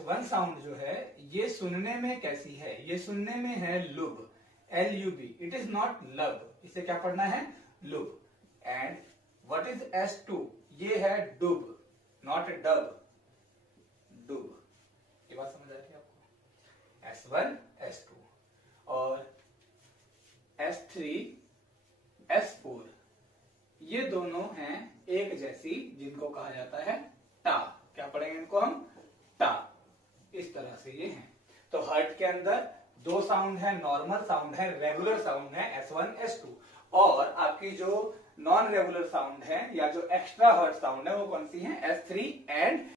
S1 sound जो है ये सुनने में कैसी है, ये सुनने में है लुब, LUB, इट इज नॉट लब, इसे क्या पढ़ना है, लुब। एंड व्हाट इज S2, ये है डुब, नॉट डब, डुब। ये बात समझ आ रही है आपको, S1 S2 और S3 S4 ये दोनों हैं एक जैसी, जिनको कहा जाता है टा। क्या पढ़ेंगे इनको हम, टा। इस तरह से ये हैं। तो हर्ट के अंदर दो साउंड है, नॉर्मल साउंड है, रेगुलर साउंड है S1 S2, और आपकी जो नॉन रेगुलर साउंड है या जो एक्स्ट्रा हर्ट साउंड है वो कौन सी है, S3 एंड